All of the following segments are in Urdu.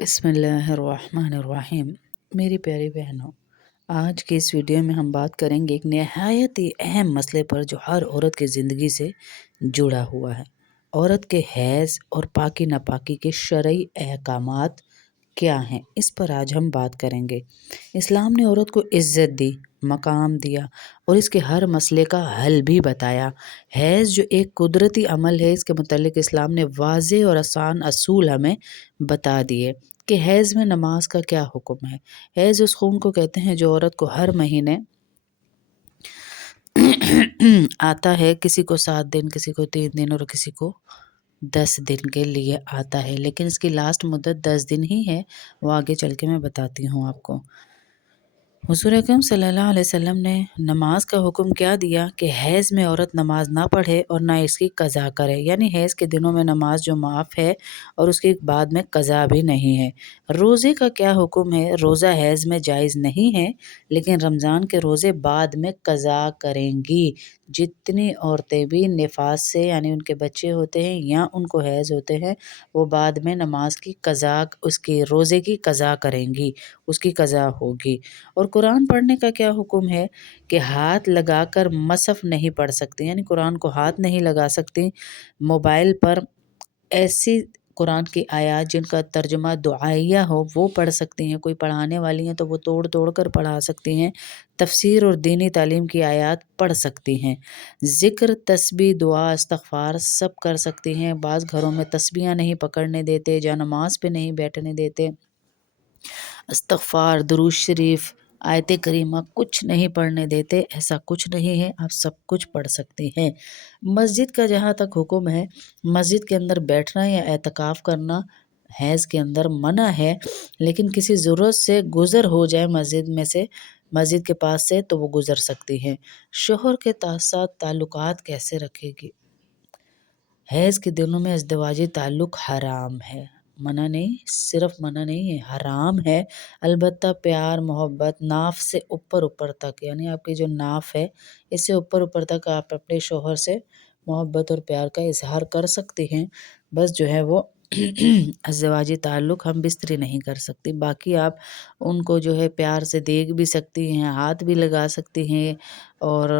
بسم اللہ الرحمن الرحیم۔ میری پیاری بہنوں، آج کی اس ویڈیو میں ہم بات کریں گے ایک نہایت ہی اہم مسئلے پر جو ہر عورت کی زندگی سے جڑا ہوا ہے۔ عورت کے حیض اور پاکی ناپاکی کے شرعی احکامات کیا ہیں، اس پر آج ہم بات کریں گے۔ اسلام نے عورت کو عزت دی، مقام دیا اور اس کے ہر مسئلے کا حل بھی بتایا۔ حیض جو ایک قدرتی عمل ہے، اس کے متعلق اسلام نے واضح اور آسان اصول ہمیں بتا دیے کہ حیض میں نماز کا کیا حکم ہے۔ حیض اس خون کو کہتے ہیں جو عورت کو ہر مہینے آتا ہے، کسی کو 7 دن، کسی کو 3 دن اور کسی کو 10 دن کے لیے آتا ہے، لیکن اس کی لاسٹ مدت 10 دن ہی ہے، وہ آگے چل کے میں بتاتی ہوں آپ کو۔ حضور اکرم صلی اللہ علیہ وسلم نے نماز کا حکم کیا دیا کہ حیض میں عورت نماز نہ پڑھے اور نہ اس کی قضا کرے، یعنی حیض کے دنوں میں نماز جو معاف ہے اور اس کے بعد میں قضا بھی نہیں ہے۔ روزے کا کیا حکم ہے؟ روزہ حیض میں جائز نہیں ہے، لیکن رمضان کے روزے بعد میں قضا کریں گی۔ جتنی عورتیں بھی نفاس سے یعنی ان کے بچے ہوتے ہیں یا ان کو حیض ہوتے ہیں، وہ بعد میں نماز کی قضا، اس کی روزے کی قضا کریں گی، اس کی قضا ہوگی۔ اور قرآن پڑھنے کا کیا حکم ہے کہ ہاتھ لگا کر مصحف نہیں پڑھ سکتی، یعنی قرآن کو ہاتھ نہیں لگا سکتی۔ موبائل پر ایسی قرآن کی آیات جن کا ترجمہ دعائیہ ہو وہ پڑھ سکتی ہیں، کوئی پڑھانے والی ہیں تو وہ توڑ توڑ کر پڑھا سکتی ہیں۔ تفسیر اور دینی تعلیم کی آیات پڑھ سکتی ہیں۔ ذکر، تسبیح، دعا، استغفار سب کر سکتی ہیں۔ بعض گھروں میں تسبیحاں نہیں پکڑنے دیتے، جا نماز پہ نہیں بیٹھنے دیتے، استغفار، درود شریف، آیت کریمہ کچھ نہیں پڑھنے دیتے، ایسا کچھ نہیں ہے، آپ سب کچھ پڑھ سکتی ہیں۔ مسجد کا جہاں تک حکم ہے، مسجد کے اندر بیٹھنا یا اعتکاف کرنا حیض کے اندر منع ہے، لیکن کسی ضرورت سے گزر ہو جائے مسجد میں سے، مسجد کے پاس سے، تو وہ گزر سکتی ہیں۔ شوہر کے ساتھ تعلقات کیسے رکھے گی؟ حیض کے دنوں میں ازدواجی تعلق حرام ہے، منع نہیں، صرف منع نہیں ہے، حرام ہے۔ البتہ پیار محبت ناف سے اوپر تک، یعنی آپ کی جو ناف ہے اس سے اوپر تک آپ اپنے شوہر سے محبت اور پیار کا اظہار کر سکتی ہیں، بس جو ہے وہ ازدواجی تعلق ہم بستری نہیں کر سکتی۔ باقی آپ ان کو جو ہے پیار سے دیکھ بھی سکتی ہیں، ہاتھ بھی لگا سکتی ہیں اور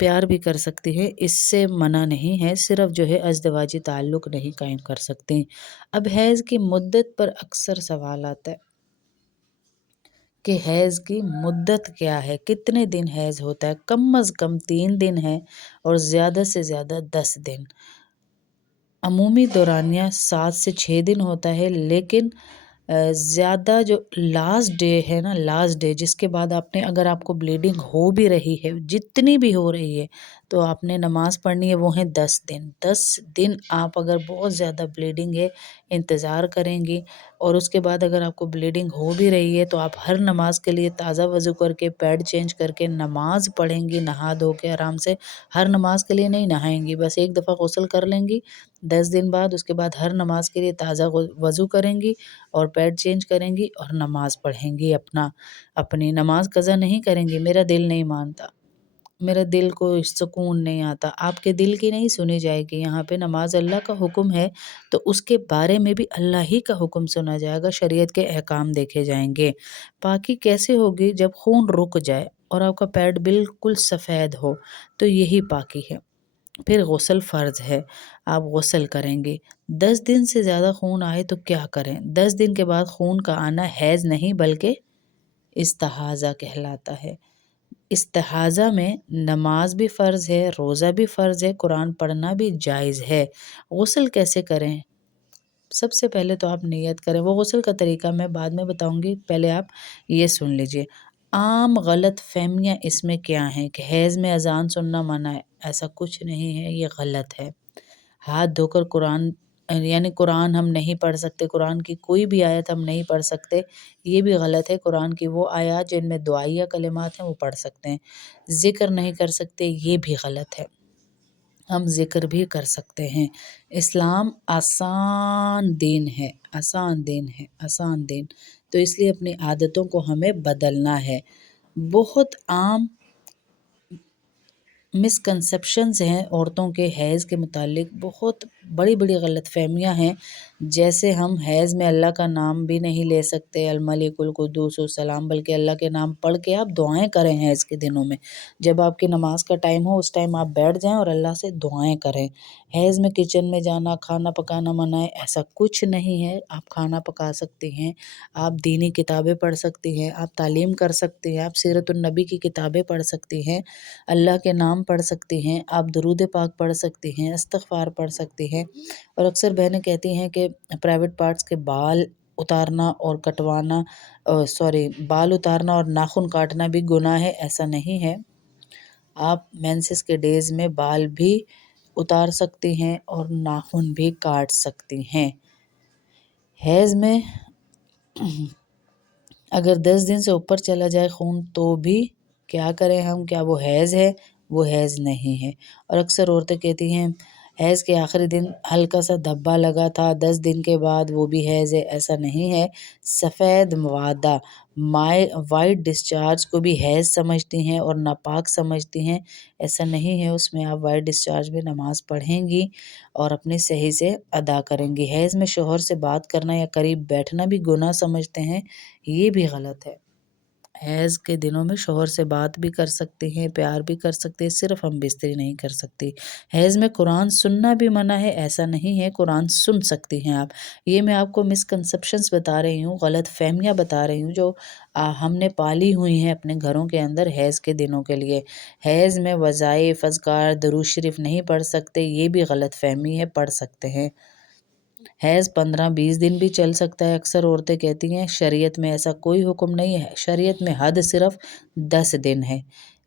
پیار بھی کر سکتی ہے، اس سے منع نہیں ہے، صرف جو ہے ازدواجی تعلق نہیں قائم کر سکتی۔ اب حیض کی مدت پر اکثر سوال آتا ہے کہ حیض کی مدت کیا ہے، کتنے دن حیض ہوتا ہے؟ کم از کم 3 دن ہے اور زیادہ سے زیادہ 10 دن۔ عمومی دورانیہ 7 سے 6 دن ہوتا ہے، لیکن زیادہ جو لاسٹ ڈے ہے نا، لاسٹ ڈے جس کے بعد اگر آپ کو بلیڈنگ ہو بھی رہی ہے، جتنی بھی ہو رہی ہے، تو آپ نے نماز پڑھنی ہے، وہ ہیں 10 دن۔ 10 دن آپ اگر بہت زیادہ بلیڈنگ ہے انتظار کریں گی، اور اس کے بعد اگر آپ کو بلیڈنگ ہو بھی رہی ہے تو آپ ہر نماز کے لیے تازہ وضو کر کے پیڈ چینج کر کے نماز پڑھیں گی، نہا دھو کے آرام سے۔ ہر نماز کے لیے نہیں نہائیں گی، بس ایک دفعہ غسل کر لیں گی 10 دن بعد، اس کے بعد ہر نماز کے لیے تازہ وضو کریں گی اور پیڈ چینج کریں گی اور نماز پڑھیں گی۔ اپنی نماز قضا نہیں کریں گی۔ میرا دل نہیں مانتا، میرا دل کو سکون نہیں آتا، آپ کے دل کی نہیں سنی جائے گی۔ یہاں پہ نماز اللہ کا حکم ہے تو اس کے بارے میں بھی اللہ ہی کا حکم سنا جائے گا، شریعت کے احکام دیکھے جائیں گے۔ پاکی کیسے ہوگی؟ جب خون رک جائے اور آپ کا پیڈ بالکل سفید ہو تو یہی پاکی ہے۔ پھر غسل فرض ہے، آپ غسل کریں گے۔ 10 دن سے زیادہ خون آئے تو کیا کریں؟ 10 دن کے بعد خون کا آنا حیض نہیں بلکہ استحاضہ کہلاتا ہے۔ استحاضہ میں نماز بھی فرض ہے، روزہ بھی فرض ہے، قرآن پڑھنا بھی جائز ہے۔ غسل کیسے کریں؟ سب سے پہلے تو آپ نیت کریں، وہ غسل کا طریقہ میں بعد میں بتاؤں گی، پہلے آپ یہ سن لیجئے۔ عام غلط فہمیاں اس میں کیا ہیں کہ حیض میں اذان سننا منع ہے، ایسا کچھ نہیں ہے، یہ غلط ہے۔ ہاتھ دھو کر قرآن ہم نہیں پڑھ سکتے، قرآن کی کوئی بھی آیت ہم نہیں پڑھ سکتے، یہ بھی غلط ہے۔ قرآن کی وہ آیات جن میں دعائیہ کلمات ہیں وہ پڑھ سکتے ہیں۔ ذکر نہیں کر سکتے، یہ بھی غلط ہے، ہم ذکر بھی کر سکتے ہیں۔ اسلام آسان دین ہے، آسان دین ہے، آسان دین، تو اس لیے اپنی عادتوں کو ہمیں بدلنا ہے۔ بہت عام مسکنسیپشنز ہیں عورتوں کے حیض کے متعلق، بہت بڑی بڑی غلط فہمیاں ہیں، جیسے ہم حیض میں اللہ کا نام بھی نہیں لے سکتے، الملک القدوس السلام، بلکہ اللہ کے نام پڑھ کے آپ دعائیں کریں حیض کے دنوں میں، جب آپ کی نماز کا ٹائم ہو اس ٹائم آپ بیٹھ جائیں اور اللہ سے دعائیں کریں۔ حیض میں کچن میں جانا، کھانا پکانا منع ہے، ایسا کچھ نہیں ہے، آپ کھانا پکا سکتی ہیں، آپ دینی کتابیں پڑھ سکتی ہیں، آپ تعلیم کر سکتی ہیں، آپ سیرت النبی کی کتابیں پڑھ سکتی ہیں، اللہ کے نام پڑھ سکتی ہیں، آپ درود پاک پڑھ سکتی ہیں، استغفار پڑھ سکتی ہیں۔ اور اکثر بہنیں کہتی ہیں کہ پرائیویٹ پارٹس کے بال اتارنا اور کٹوانا بال اتارنا اور ناخن کاٹنا بھی گناہ ہے، ایسا نہیں ہے۔ آپ مینسس کے ڈیز میں بال بھی اتار سکتی ہیں اور ناخن بھی کاٹ سکتی ہیں۔ حیض میں اگر 10 دن سے اوپر چلا جائے خون تو بھی کیا کریں ہم؟ کیا وہ حیض ہے؟ وہ حیض نہیں ہے۔ اور اکثر عورتیں کہتی ہیں حیض کے آخری دن ہلکا سا دھبا لگا تھا، 10 دن کے بعد وہ بھی حیض ہے، ایسا نہیں ہے۔ سفید مادہ وائٹ ڈسچارج کو بھی حیض سمجھتی ہیں اور ناپاک سمجھتی ہیں، ایسا نہیں ہے۔ اس میں آپ وائٹ ڈسچارج میں نماز پڑھیں گی اور اپنی صحیح سے ادا کریں گی۔ حیض میں شوہر سے بات کرنا یا قریب بیٹھنا بھی گناہ سمجھتے ہیں، یہ بھی غلط ہے۔ حیض کے دنوں میں شوہر سے بات بھی کر سکتے ہیں، پیار بھی کر سکتے ہیں، صرف ہم بستری نہیں کر سکتی۔ حیض میں قرآن سننا بھی منع ہے، ایسا نہیں ہے، قرآن سن سکتی ہیں آپ۔ یہ میں آپ کو مسکنسپشنز بتا رہی ہوں، غلط فہمیاں بتا رہی ہوں جو ہم نے پالی ہوئی ہیں اپنے گھروں کے اندر حیض کے دنوں کے لیے۔ حیض میں وظائف، اذکار، درود شریف نہیں پڑھ سکتے، یہ بھی غلط فہمی ہے، پڑھ سکتے ہیں۔ حیض 15-20 دن بھی چل سکتا ہے، اکثر عورتیں کہتی ہیں شریعت میں ایسا کوئی حکم نہیں ہے، شریعت میں حد صرف 10 دن ہے۔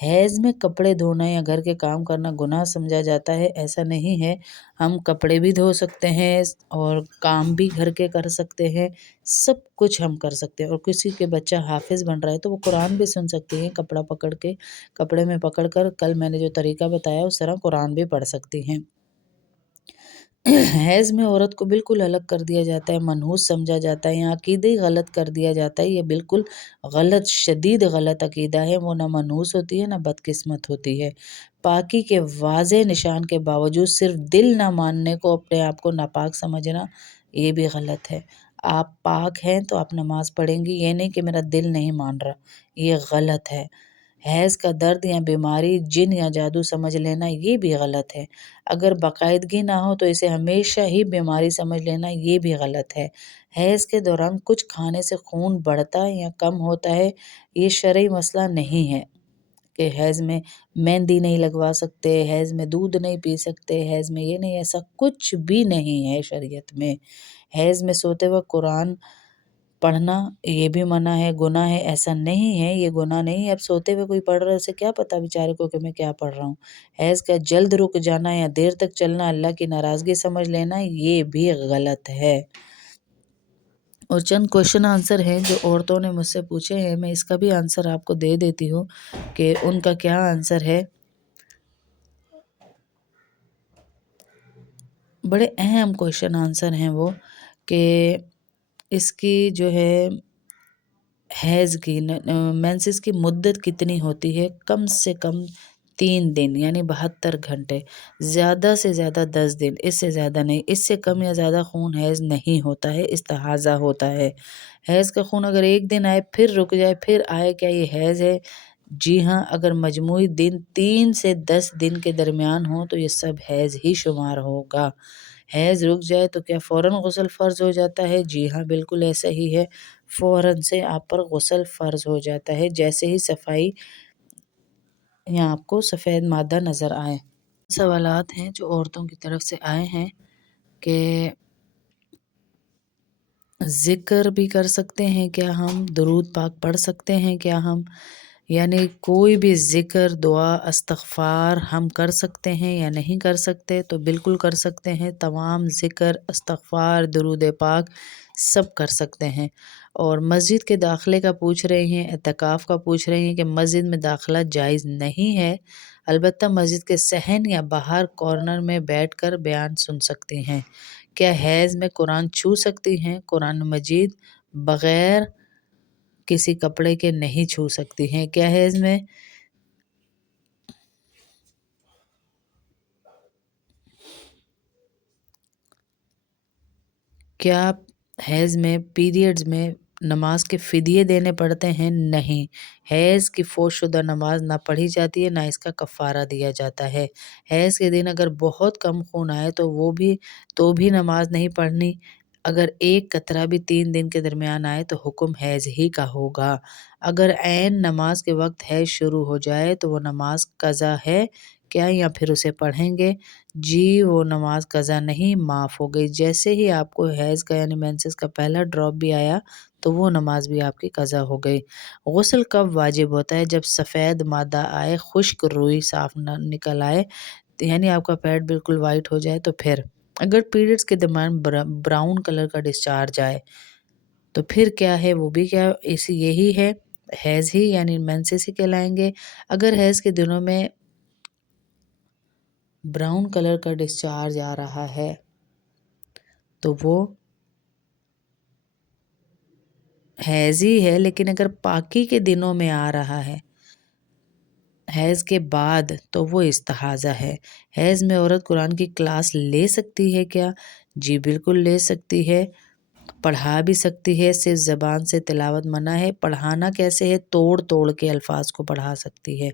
حیض میں کپڑے دھونا یا گھر کے کام کرنا گناہ سمجھا جاتا ہے، ایسا نہیں ہے، ہم کپڑے بھی دھو سکتے ہیں اور کام بھی گھر کے کر سکتے ہیں، سب کچھ ہم کر سکتے ہیں۔ اور کسی کے بچہ حافظ بن رہا ہے تو وہ قرآن بھی سن سکتی ہیں، کپڑے میں پکڑ کر، کل میں نے جو طریقہ بتایا اس طرح قرآن بھی پڑھ سکتی ہیں۔ حیض میں عورت کو بالکل الگ کر دیا جاتا ہے، منحوس سمجھا جاتا ہے، یا عقیدہ ہی غلط کر دیا جاتا ہے، یہ بالکل غلط، شدید غلط عقیدہ ہے، وہ نہ منحوس ہوتی ہے نہ بدقسمت ہوتی ہے۔ پاکی کے واضح نشان کے باوجود صرف دل نہ ماننے کو، اپنے آپ کو ناپاک سمجھنا، یہ بھی غلط ہے۔ آپ پاک ہیں تو آپ نماز پڑھیں گی، یہ نہیں کہ میرا دل نہیں مان رہا، یہ غلط ہے۔ حیض کا درد یا بیماری جن یا جادو سمجھ لینا، یہ بھی غلط ہے۔ اگر باقاعدگی نہ ہو تو اسے ہمیشہ ہی بیماری سمجھ لینا، یہ بھی غلط ہے۔ حیض کے دوران کچھ کھانے سے خون بڑھتا ہے یا کم ہوتا ہے، یہ شرعی مسئلہ نہیں ہے کہ حیض میں مہندی نہیں لگوا سکتے، حیض میں دودھ نہیں پی سکتے، حیض میں یہ نہیں، ایسا کچھ بھی نہیں ہے شریعت میں۔ حیض میں سوتے وقت قرآن پڑھنا یہ بھی منع ہے، گناہ ہے، ایسا نہیں ہے، یہ گناہ نہیں ہے۔ اب سوتے ہوئے کوئی پڑھ رہا ہے، اسے کیا پتا بیچارے کو کہ میں کیا پڑھ رہا ہوں۔ حیض کا جلد رک جانا یا دیر تک چلنا اللہ کی ناراضگی سمجھ لینا، یہ بھی غلط ہے۔ اور چند کوشچن آنسر ہیں جو عورتوں نے مجھ سے پوچھے ہیں، میں اس کا بھی آنسر آپ کو دے دیتی ہوں کہ ان کا کیا آنسر ہے۔ بڑے اہم کوشچن آنسر ہیں وہ، کہ اس کی جو ہے حیض کی مینسس کی مدت کتنی ہوتی ہے؟ کم سے کم 3 دن یعنی 72 گھنٹے، زیادہ سے زیادہ 10 دن، اس سے زیادہ نہیں، اس سے کم یا زیادہ خون حیض نہیں ہوتا ہے، استحاضہ ہوتا ہے۔ حیض کا خون اگر ایک دن آئے پھر رک جائے پھر آئے، کیا یہ حیض ہے؟ جی ہاں، اگر مجموعی دن 3 سے 10 دن کے درمیان ہوں تو یہ سب حیض ہی شمار ہوگا۔ حیض رک جائے تو کیا فوراً غسل فرض ہو جاتا ہے؟ جی ہاں، بالکل ایسا ہی ہے، فوراً سے آپ پر غسل فرض ہو جاتا ہے جیسے ہی صفائی یا آپ کو سفید مادہ نظر آئے۔ سوالات ہیں جو عورتوں کی طرف سے آئے ہیں کہ ذکر بھی کر سکتے ہیں کیا ہم؟ درود پاک پڑھ سکتے ہیں کیا ہم؟ یعنی کوئی بھی ذکر، دعا، استغفار ہم کر سکتے ہیں یا نہیں کر سکتے؟ تو بالکل کر سکتے ہیں، تمام ذکر، استغفار، درود پاک سب کر سکتے ہیں۔ اور مسجد کے داخلے کا پوچھ رہے ہیں، اعتکاف کا پوچھ رہے ہیں کہ مسجد میں داخلہ جائز نہیں ہے، البتہ مسجد کے صحن یا باہر کارنر میں بیٹھ کر بیان سن سکتی ہیں۔ کیا حیض میں قرآن چھو سکتی ہیں؟ قرآن مجید بغیر کسی کپڑے کے نہیں چھو سکتی ہیں۔ کیا حیض میں کیا آپ حیض میں پیریڈز میں نماز کے فدیے دینے پڑتے ہیں؟ نہیں، حیض کی فوت شدہ نماز نہ پڑھی جاتی ہے، نہ اس کا کفارہ دیا جاتا ہے۔ حیض کے دن اگر بہت کم خون آئے تو بھی نماز نہیں پڑھنی۔ اگر ایک قطرہ بھی 3 دن کے درمیان آئے تو حکم حیض ہی کا ہوگا۔ اگر عین نماز کے وقت حیض شروع ہو جائے تو وہ نماز قضا ہے کیا یا پھر اسے پڑھیں گے؟ جی، وہ نماز قضا نہیں، معاف ہو گئی۔ جیسے ہی آپ کو حیض کا یعنی مینسز کا پہلا ڈراپ بھی آیا تو وہ نماز بھی آپ کی قضا ہو گئی۔ غسل کب واجب ہوتا ہے؟ جب سفید مادہ آئے، خشک روئی صاف نہ نکل آئے، یعنی آپ کا پیڈ بالکل وائٹ ہو جائے تو پھر۔ اگر پیریڈز کے درمیان براؤن کلر کا ڈسچارج آئے تو پھر کیا ہے؟ وہ بھی کیا یہی ہے، حیض ہی یعنی مینسز ہی کہلائیں گے۔ اگر حیض کے دنوں میں براؤن کلر کا ڈسچارج آ رہا ہے تو وہ حیض ہی ہے، لیکن اگر پاکی کے دنوں میں آ رہا ہے حیض کے بعد تو وہ استحاضہ ہے۔ حیض میں عورت قرآن کی کلاس لے سکتی ہے کیا؟ جی بالکل لے سکتی ہے، پڑھا بھی سکتی ہے، صرف زبان سے تلاوت منع ہے۔ پڑھانا کیسے ہے؟ توڑ توڑ کے الفاظ کو پڑھا سکتی ہے۔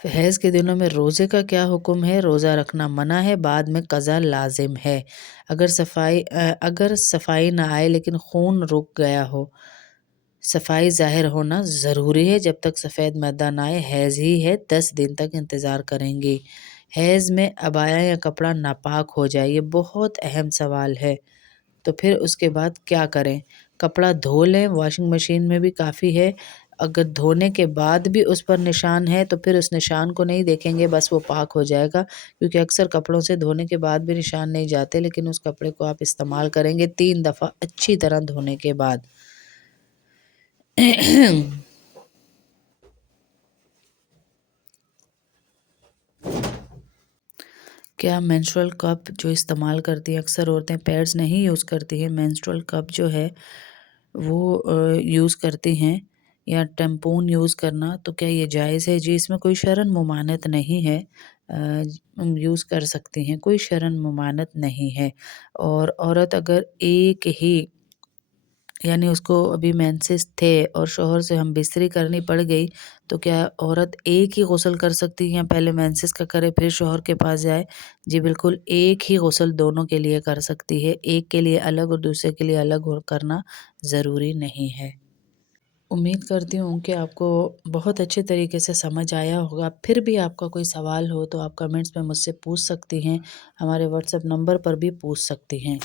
حیض کے دنوں میں روزے کا کیا حکم ہے؟ روزہ رکھنا منع ہے، بعد میں قضا لازم ہے۔ اگر صفائی نہ آئے لیکن خون رک گیا ہو، صفائی ظاہر ہونا ضروری ہے۔ جب تک سفید مادہ نہ آئے حیض ہی ہے، 10 دن تک انتظار کریں گی۔ حیض میں عبایا یا کپڑا ناپاک ہو جائے، یہ بہت اہم سوال ہے، تو پھر اس کے بعد کیا کریں؟ کپڑا دھو لیں، واشنگ مشین میں بھی کافی ہے۔ اگر دھونے کے بعد بھی اس پر نشان ہے تو پھر اس نشان کو نہیں دیکھیں گے، بس وہ پاک ہو جائے گا، کیونکہ اکثر کپڑوں سے دھونے کے بعد بھی نشان نہیں جاتے، لیکن اس کپڑے کو آپ استعمال کریں گے 3 دفعہ اچھی طرح دھونے کے بعد۔ کیا مینسٹرول کپ جو استعمال کرتی ہیں اکثر عورتیں پیڈز نہیں یوز کرتی ہیں، مینسٹرول کپ جو ہے وہ یوز کرتی ہیں یا ٹیمپون یوز کرنا، تو کیا یہ جائز ہے؟ جی اس میں کوئی شرعاً ممانعت نہیں ہے، یوز کر سکتی ہیں، کوئی شرعاً ممانعت نہیں ہے۔ اور عورت اگر ایک ہی یعنی اس کو ابھی مینسز تھے اور شوہر سے ہم بستری کرنی پڑ گئی تو کیا عورت ایک ہی غسل کر سکتی ہے یا پہلے مینسز کا کرے پھر شوہر کے پاس جائے؟ جی بالکل، ایک ہی غسل دونوں کے لیے کر سکتی ہے، ایک کے لیے الگ اور دوسرے کے لیے الگ کرنا ضروری نہیں ہے۔ امید کرتی ہوں کہ آپ کو بہت اچھے طریقے سے سمجھ آیا ہوگا۔ پھر بھی آپ کا کوئی سوال ہو تو آپ کمنٹس میں مجھ سے پوچھ سکتی ہیں، ہمارے واٹس ایپ نمبر پر بھی پوچھ سکتی ہیں۔